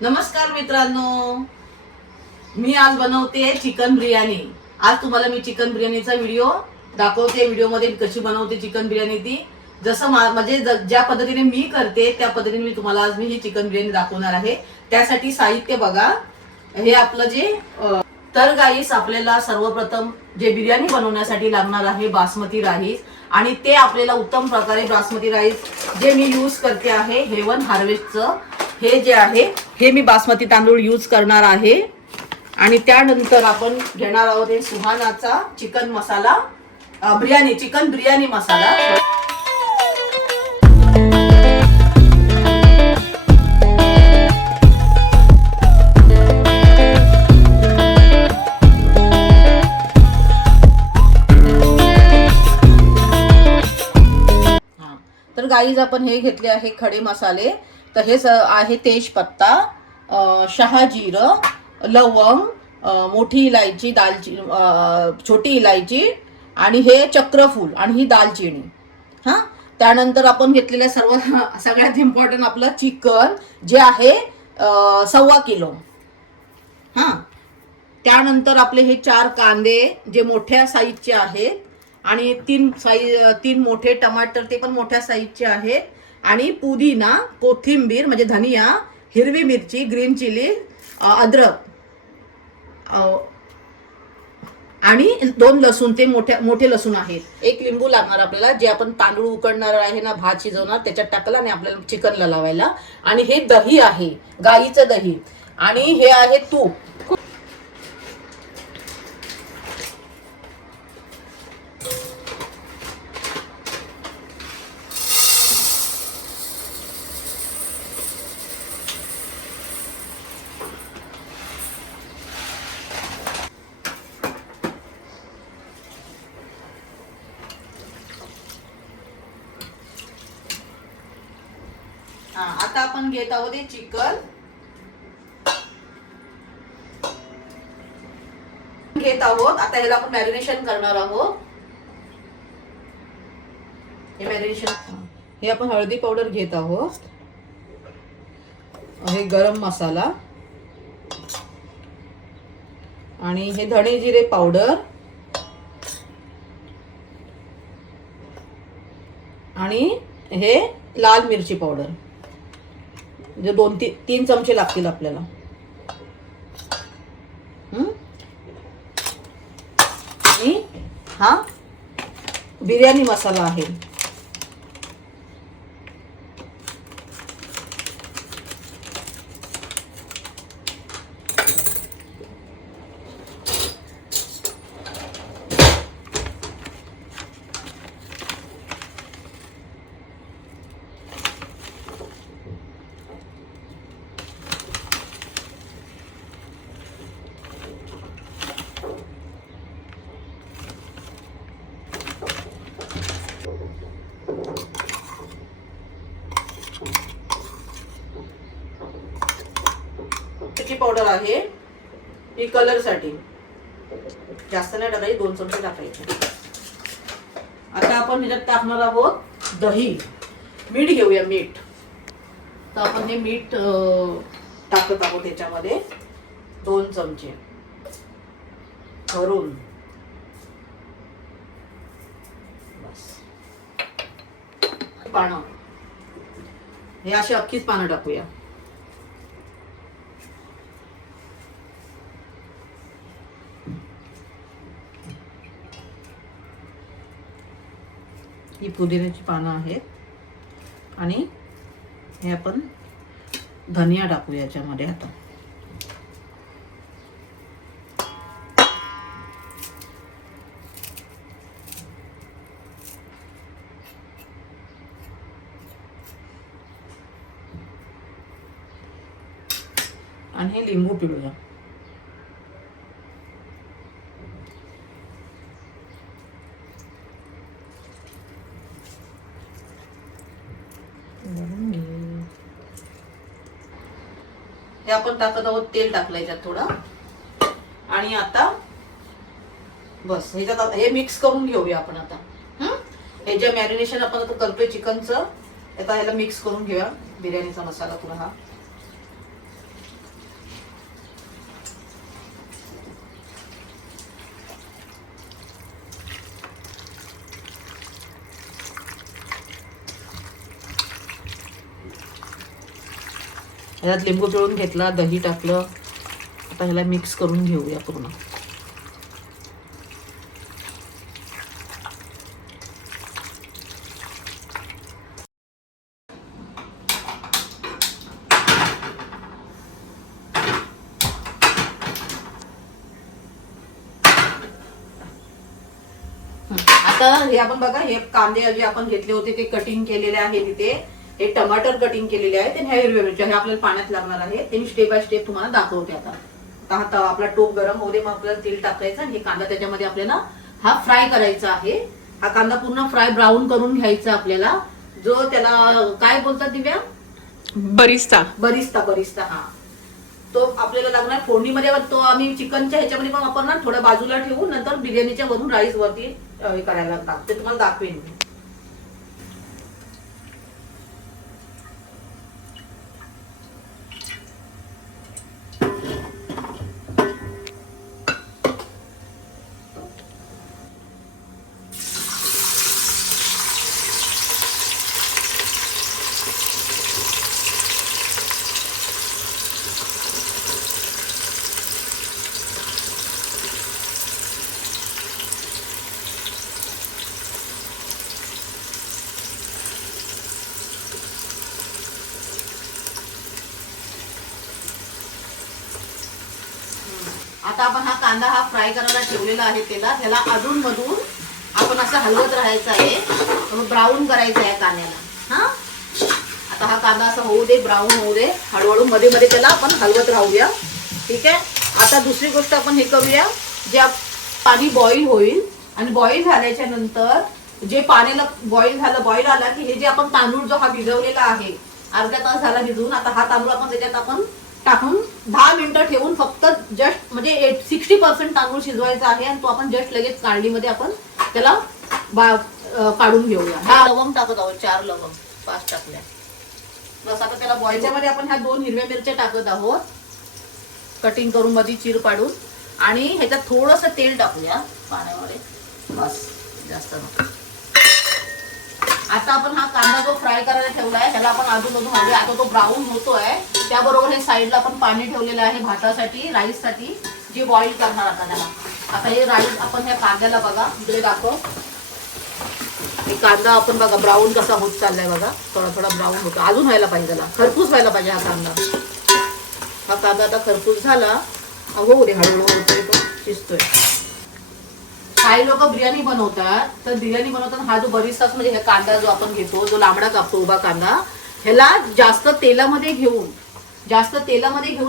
नमस्कार मित्रांनो, मी आज बनवते चिकन बिर्याणी। आज तुम्हाला मी चिकन बिर्याणीचा व्हिडिओ दाखवते। व्हिडिओमध्ये कशी बनवते चिकन बिर्याणी ती जसं म्हणजे ज्या पद्धतीने मी करते त्या पद्धतीने मी तुम्हाला आज ही चिकन बिर्याणी दाखवणार आहे। त्यासाठी साहित्य बघा, हे आपलं जे तर गाईस आपल्याला सर्वप्रथम जे बिर्याणी बनवण्यासाठी लागणार आहे बासमती राईस, आणि ते आपल्याला उत्तम प्रकारे बासमती राईस जे मी यूज करते आहे हेवन हार्वेस्टचं, हे जे आहे हे मी बासमती तांदूळ यूज करणार आहे। आणि त्यानंतर आपण घेणार आहोत हे सुहानाचा चिकन मसाला, चिकन बिर्याणी मसाला। तर गाईज आपण हे घेतले आहे खडे मसाले। तर हे आहे तेजपत्ता, शहाजीरं, लवंग, मोठी इलायची, छोटी इलायची, आणि हे चक्रफूल, आणि ही दालचिनी। हा, त्यानंतर आपण घेतलेले सगळ्यात इम्पॉर्टंट आपलं चिकन जे आहे 1.25 किलो। हा, त्यानंतर आपले हे 4 कांदे जे मोठ्या साईजचे आहेत, आणि 3 मोठे टमाटर ते पण मोठ्या साईजचे आहेत, आणि पुदिना, कोथिंबीर म्हणजे धनिया, हिरवी मिरची, ग्रीन चिली, अद्रक, आणि 2 लसूण, ते मोठे लसूण आहेत। 1 लिंबू लागणार आपल्याला, जे आपण तांदूळ उकडणार आहे ना, भात शिजवणार त्याच्यात टाकलं आणि आपल्याला चिकनला लावायला। आणि हे दही आहे, गाईचं दही, आणि हे आहे तूप। आता आपण घेत आहोत हे चिकन घेत आहोत। आता ह्याला आपण मॅरिनेशन करणार आहोत। हे आपण हळदी पावडर घेत आहोत, हे गरम मसाला, आणि हे धणे जिरे पावडर, आणि हे लाल मिरची पावडर, म्हणजे 2-3 चमचे लागतील आपल्याला। आणि हा बिर्याणी मसाला आहे। पावडर आहे ही कलर साठी, जास्त नाही टाकायची, 2 चमचे टाकायचे। आता आपण ह्याच्यात टाकणार आहोत दही, मीठ घेऊया, मीठ। तर आपण हे मीठ टाकत आहोत त्याच्यामध्ये 2 चमचे भरून, बस। पानं, हे अशी अख्खीच पानं टाकूया। ही पुदिन्याची पानं आहेत, आणि हे आपण धनिया टाकूया याच्यामध्ये आता। आणि हे लिंबू पिळूया। हे आपण टाकत आहोत, तेल टाकलं याच्यात थोडं, आणि आता बस ह्याच्यात हे मिक्स करून घेऊया आपण आता। हे जे मॅरिनेशन आपण आता करतोय चिकनचं, आता ह्याला मिक्स करून घेऊया बिर्याणीचा मसाला पुरा हा। ह्यात लिंबू पिळून घेतला, दही टाकलं. आता ह्याला मिक्स करून घेऊया पूर्ण. आता हे आपण बघा, हे कांदे जे आपण घेतले होते ते कटिंग केलेले आहे तिथे. हे टमाटर कटिंग केलेले आहेत आणि ह्या हिरव्या मिरच्या हे आपल्याला पाण्यात लागणार आहे. ते मी स्टेप बाय स्टेप तुम्हाला दाखवते. आता हा आपला टोप गरम होऊ दे, मग आपल्याला तेल टाकायचं आणि हे कांदा त्याच्यामध्ये आपल्याला हा फ्राय करायचा आहे. हा कांदा पूर्ण फ्राय ब्राऊन करून घ्यायचा आपल्याला. जो त्याला काय बोलतात दिव्या? बरिस्ता. बरिस्ता हा. तो आपल्याला लागणार फोडणीमध्ये. तो आम्ही चिकनच्या ह्याच्यामध्ये पण वापरणार, थोडं बाजूला ठेवून नंतर बिर्याणीच्या वरून राईस वरती करायला लागतात. ते तुम्हाला दाखवेन मी. आता आपण हा कांदा फ्राय करायला ठेवलेला आहे तेलात. ह्याला अधून मधून आपण असं हलवत राहायचं आहे, ब्राऊन करायचं आहे कांद्याला. हा, आता हा कांदा असा होऊ दे, ब्राऊन होऊ दे. हळूहळू मध्ये मध्ये त्याला आपण हलवत राहूया. ठीक आहे. आता दुसरी गोष्ट आपण हे करूया, जे पाणी बॉईल होईल आणि बॉईल झाल्याच्या नंतर जे पाण्याला बॉईल आला की हे जे आपण तांदूळ जो हा भिजवलेला आहे, अर्धा तास झाला भिजवून, आता हा तांदूळ आपण त्याच्यात आपण टाकून 10 मिनिटं ठेवून फक्त जस्ट म्हणजे 60% तांदूळ शिजवायचा आहे आणि तो आपण जस्ट लगेच काढणीमध्ये आपण त्याला काढून घेऊया. हा लवंग टाकत आहोत, 4 लवंग 5 टाकल्या. बस आता त्याला बॉईलच्यामध्ये आपण ह्या 2 हिरव्या मिरच्या टाकत आहोत कटिंग करून मध्ये चीर पाडून. आणि ह्याच्यात थोडंसं तेल टाकूया पाण्यामध्ये, बस जास्त नको. आता आपण हा कांदा जो फ्राय करायला ठेवलाय ह्याला आपण अजून आता तो ब्राऊन होतोय. त्याबरोबर हे साईडला आपण पाणी ठेवलेलं आहे भातासाठी, राईस साठी, जे बॉईल करणार आता त्याला. आता हे राईस आपण ह्या कांद्याला बघा, इकडे दाखव. हे कांदा आपण बघा ब्राऊन कसा होत चाललाय बघा, थोडा थोडा ब्राऊन होतो. अजून व्हायला पाहिजे, त्याला खरपूस व्हायला पाहिजे हा कांदा. हा कांदा आता खरपूस झाला, होऊ दे, हळूहळू होतोय, तो शिजतोय. काही लोक बिर्याणी बनवतात, तर बिर्याणी बनवताना हा जो बरिस्ता म्हणजे हा कांदा जो आपण घेतो, जो लांबडा कापतो उभा कांदा, ह्याला जास्त तेलामध्ये घेऊन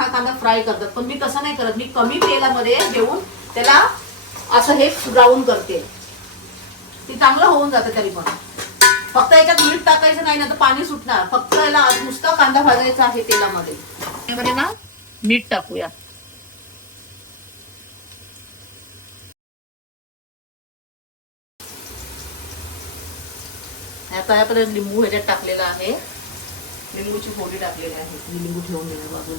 हा कांदा फ्राय करतात. पण मी तसं नाही करत, मी कमी तेलामध्ये घेऊन त्याला असं हे ब्राऊन करते. ती चांगलं होऊन जातं. तरी पण फक्त याच्यात मीठ टाकायचं नाही ना, तर पाणी सुटणार. फक्त याला नुसता कांदा भाजायचा आहे तेलामध्ये. त्यामध्ये ना मीठ टाकूया. आता यापर्यंत लिंबू ह्याच्यात टाकलेला आहे, लिंबूची फोडी टाकलेली आहे. लिंबू ठेवून देणार बाजूला.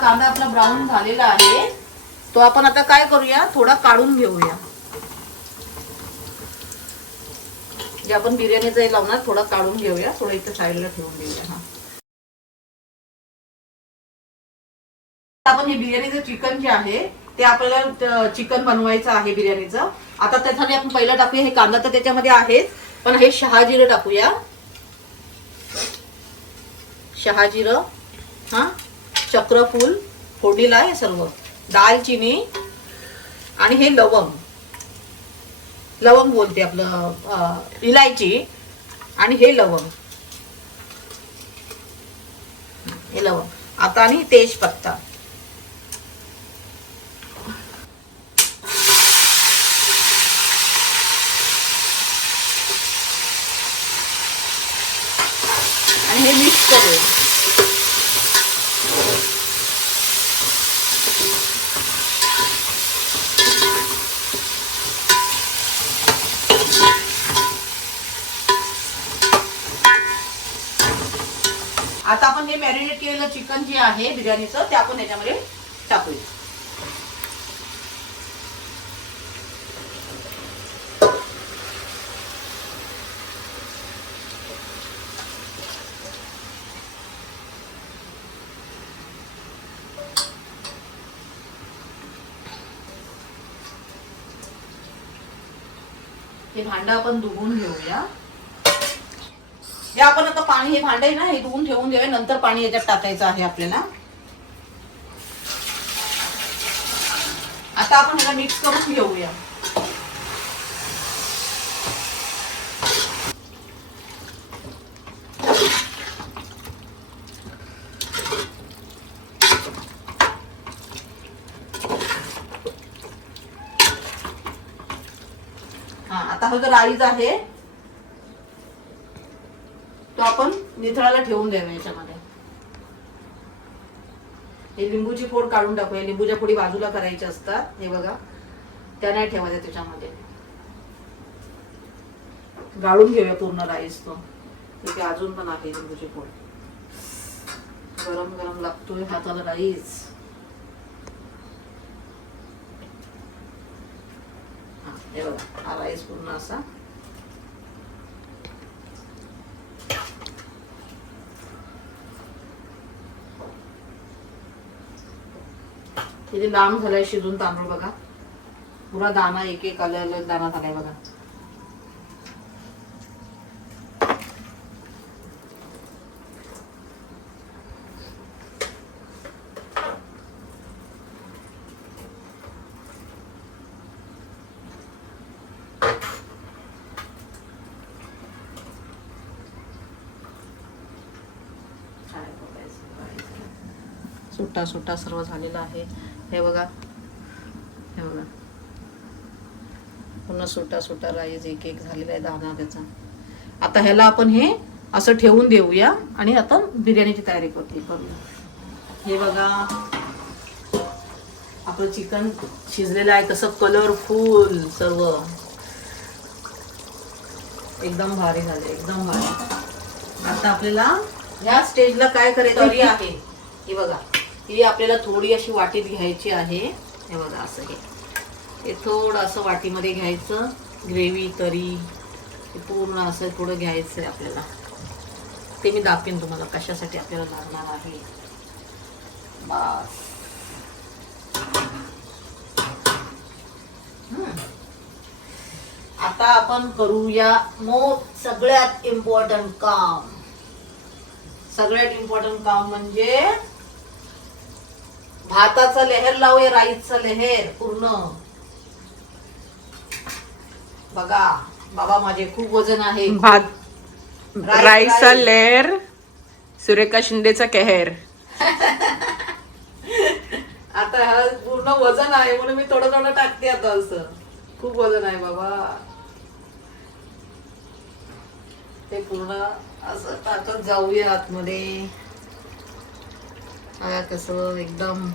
कांदा आपला ब्राऊन झालेला आहे, तो आपण आता काय करूया, थोडा काढून घेऊया. जे आपण बिर्याणीचा लावणार थोडा काढून घेऊया, थोडं इथे साईडला ठेवून देऊया. हा, आपण हे बिर्याणीचं चिकन जे आहे ते आपल्याला चिकन बनवायचं आहे बिर्याणीचं. आता त्यासाठी आपण पहिला टाकूया हे कांदा, तर त्याच्यामध्ये आहेच, पण हे शहाजिरं टाकूया. शहाजिरं, हा, चक्रफूल फोडणीला आहे सर्व, दालचिनी आणि हे लवंग बोलते आपलं, इलायची आणि हे लवंग. आता आणि तेजपत्ता. आणि हे मिक्स करू. आता आपण हे मॅरिनेट केलेलं चिकन जे आहे बिर्याणीचं ते आपण याच्यामध्ये टाकूया. हे भांडं आपण धुवून घेऊया. हे आपण आता पाणी, हे भांडं आहे ना हे धुवून ठेवून देऊया, नंतर पाणी याच्यात टाकायचं आहे आपल्याला. आता आपण ह्याला मिक्स करून घेऊया. आता हा जो राईस आहे तो आपण निथळायला ठेवून द्यावा याच्यामध्ये. हे लिंबूची फोड काढून टाकूया. लिंबूच्या फोडी बाजूला करायच्या असतात, हे बघा, त्या नाही ठेवायच्या त्याच्यामध्ये. गाळून घेऊया पूर्ण राईस तो. ठीक आहे, अजून पण आहे लिंबूची फोड. गरम गरम लागतोय हाताला राईस. हे बघा, हा राईस पूर्ण असा किती लांब झालाय शिजून तांदूळ बघा. पुरा दाना एक एक अलग दाना झालाय बघा. सुट्टा सुट्टा सर्व झालेला आहे. हे बघा, हे बघा, पुन्हा सुट्टा सुट्टा राईस एक एक झालेला आहे दाना त्याचा. आता ह्याला आपण हे असं ठेवून देऊया आणि आता बिर्याणीची तयारी करूया. हे बघा, आपलं चिकन शिजलेलं आहे, कसं कलरफुल सर्व, एकदम भारी झाले, एकदम भारी. आता आपल्याला ह्या स्टेजला काय करायचं आहे, हे बघा, ही आपल्याला थोडी अशी वाटीत घ्यायची आहे. हे बघा, असं हे थोडं असं वाटीमध्ये घ्यायचं. ग्रेव्ही तरी पूर्ण असं थोडं घ्यायचं आहे आपल्याला. ते मी दाखवेन तुम्हाला कशासाठी आपल्याला लागणार आहे. बस, आता आपण करूया सगळ्यात इम्पॉर्टंट काम. सगळ्यात इम्पॉर्टंट काम म्हणजे भाताचा लेहर लावूया, राईसचा लेहर पूर्ण. बघा बाबा, माझे खूप वजन आहे. भात राईसचा लेहर, सुरेखा शिंदेचा केहर. आता हा पूर्ण वजन आहे म्हणून मी थोडं थोडं टाकते. आता असं खूप वजन आहे बाबा, ते पूर्ण असं टाकत जाऊया आतमध्ये. कसं एकदम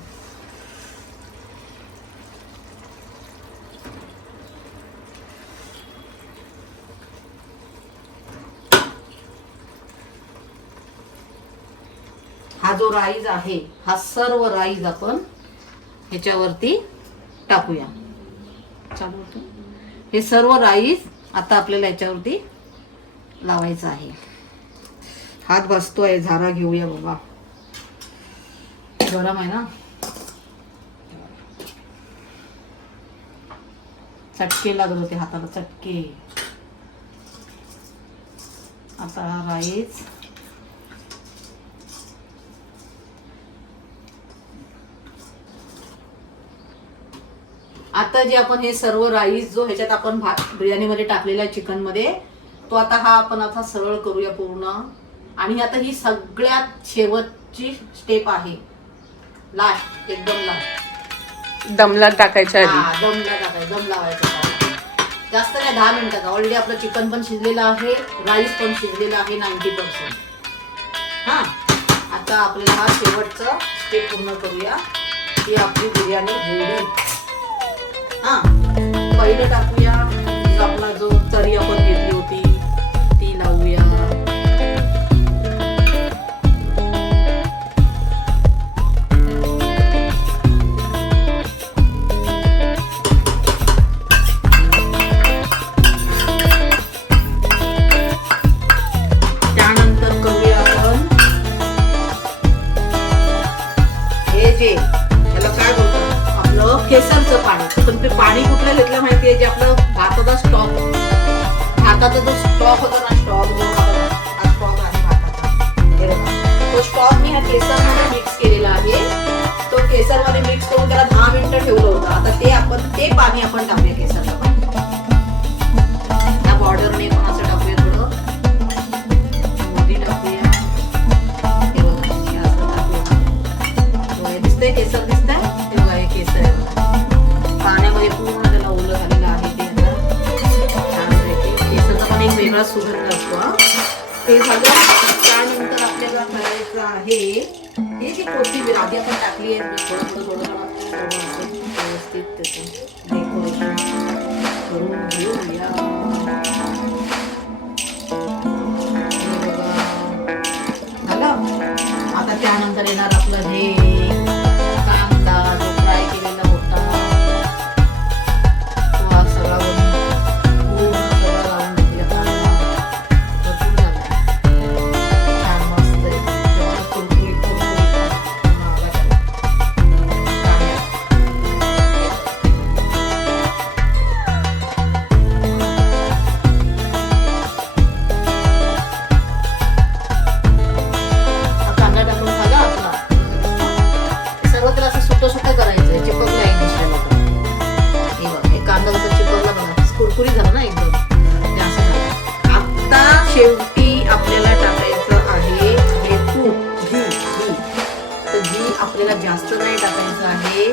हा जो राईस आहे, हा सर्व राईस आपण ह्याच्यावरती टाकूया. चालू होतं हे सर्व राईस आता आपल्याला ह्याच्यावरती लावायचं आहे. हात बसतोय, झारा घेऊया बाबा, गरम आहे ना. चटके लागत होते हाताला, चटके. आता हा राईस आता जे आपण हे सर्व राईस जो ह्याच्यात आपण बिर्याणीमध्ये टाकलेला आहे चिकन मध्ये, तो आता हा आपण आता सरळ करूया पूर्ण. आणि आता ही सगळ्यात शेवटची स्टेप आहे, लास्ट, एकदम लास्ट. दमला टाकायच्या आधी. दमला टाकायचं, दम लावायचं. जास्त नाही, 10 मिनिटाचा. ऑलरेडी आपलं चिकन पण शिजलेलं आहे, राईस पण शिजलेलं आहे 90%. हा, आता आपल्याला हा शेवटचा स्टेप पूर्ण करूया की आपली बिर्याणी रेडी. हा, पहिलं टाकूया आपला जो तरी आपण घेतली होती ती लावूया. मिक्सचं पाणी. पण ते पाणी कुठलं घेतलं माहितीये, जे आपलं भाताचा स्टॉक जो स्टॉक होता ना, स्टॉक जो स्टॉक आहे भाताचा, हे बघा, तो स्टॉक मी ह्या केसरमध्ये मिक्स केलेला आहे. तो केसरमध्ये मिक्स करून त्याला 10 मिनिटं ठेवलं होतं. आता ते पाणी आपण टाकूया केसरचं पाणी. त्या बॉर्डरने पण असं टाकूया, थोडं मोठी टाकूया. हे बघा, हे असं टाकूया. हे दिसतंय केसर, दिसतंय? हे बघा, हे केसर आहे बघा. पाण्यामध्ये पूर्ण त्याला ओलं झालेलं आहे. ते छानपैकी केसरचा पण एक वेगळा सुगंध असतो. ते झालं. त्यानंतर आपल्याला करायचं आहे हे जी कोथिंबीर आधी आपण टाकली आहे, थोडं व्यवस्थित त्याचं डेकोरेशन करून घेऊया. आता त्यानंतर येणार आपलं हे कांदा जो फ्राय केलेला होता, तो हा सगळा पूर्ण सगळा लावून घेतला. कांदा भरपूर झाला, छान मस्त आहे. जेव्हा कुरकुरीत कुरकुरीत झालं ना एकदम. जास्त झालं. आता शेवटी आपल्याला टाकायचं आहे हे तूप, घी. तर घी आपल्याला जास्त नाही टाकायचं आहे,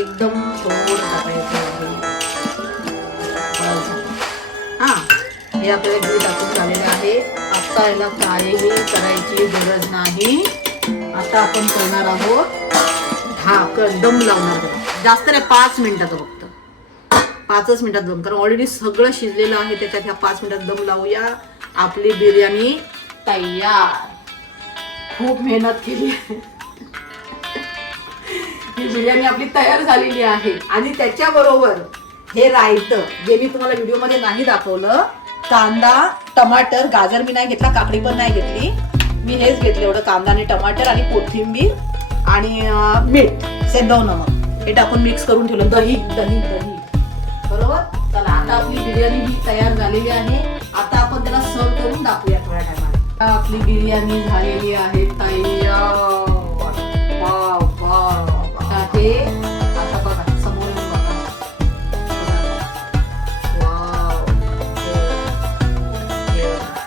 एकदम थोडं टाकायचं आहे. हा, हे आपल्याला घी टाकून झालेलं आहे. आता याला काहीही करायची गरज नाही. आता आपण करणार आहोत ढाकण, दम लावणार त्याला. जास्त नाही, 5 मिनिटाचं फक्त. 5च मिनिटात दम, कारण ऑलरेडी सगळं शिजलेलं आहे त्याच्यात. ह्या 5 मिनिटात दम लावूया. आपली बिर्याणी तयार. खूप मेहनत केली आहे. ही बिर्याणी आपली तयार झालेली आहे. आणि त्याच्याबरोबर हे रायतं, जे मी तुम्हाला व्हिडिओमध्ये नाही दाखवलं, कांदा, टमाटर, गाजर मी नाही घेतला, काकडी पण नाही घेतली, मी हेच घेतलं एवढं, कांदा आणि टमाटर आणि कोथिंबीर आणि मीठ, सेंधव नमक हे टाकून मिक्स करून ठेवलं. दही दही दही बरोबर. चला, आता आपली बिर्याणी ही तयार झालेली आहे. आता आपण त्याला सर्व करून दाखवूया थोड्या टायमात. आपली बिर्याणी झालेली आहे तयार. Wow wow. हे आता बघा, समोर येऊन बघा. वाव.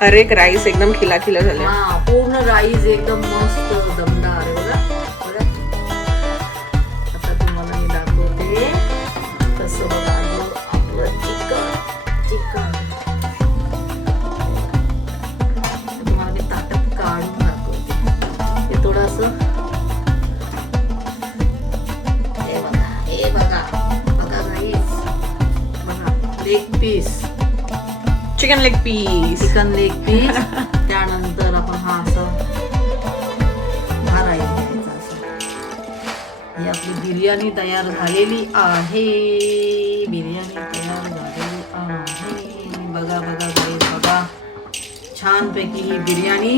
हर एक राईस एकदम खिला खिला झाले. हा, पूर्ण राईस एकदम मस्त दमदार आहे बघा. आता तुम्हाला मी दाखवते कसं बघा. तुम्हाला मी ताटात काढून दाखवते. हे थोडंसं हे बघा राईस बघा, leg piece, chicken leg piece. त्यानंतर आपण हा राईस घ्यायचा असं. ही आपली बिर्याणी तयार झालेली आहे. बघा गाईस, बघा छानपैकी ही बिर्याणी.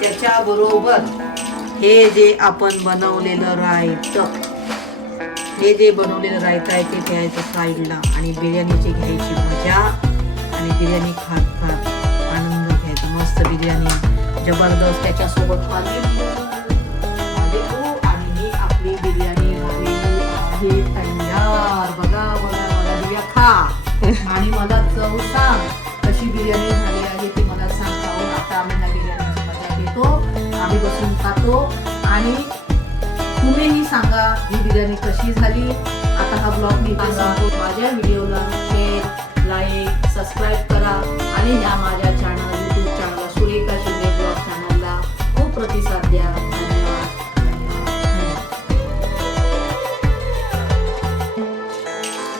त्याच्याबरोबर हे जे आपण बनवलेलं रायतं, आहे ते घ्यायचं साईडला आणि बिर्याणीची घ्यायची मजा. आणि बिर्याणी खात आनंद घ्यायचा. मस्त बिर्याणी जबरदस्त. त्याच्यासोबत आणि ही आपली बिर्याणी झालेली आहे तयार. बघा दिव्या, खा आणि मला चव सांग कशी बिर्याणी झाली आहे ती मला सांग. खाऊन आता आम्ही ह्या बिर्याणीची मजा घेतो, आम्ही बसून खातो. आणि तुम्हीही सांगा ही बिर्याणी कशी झाली. आता हा ब्लॉग मी माझ्या व्हिडिओला शेअर, लाईक, सबस्क्राईब करा. आणि या माझ्या यूट्यूब चॅनलला, सुरेखा शिंदे ब्लॉग चॅनलला खूप प्रतिसाद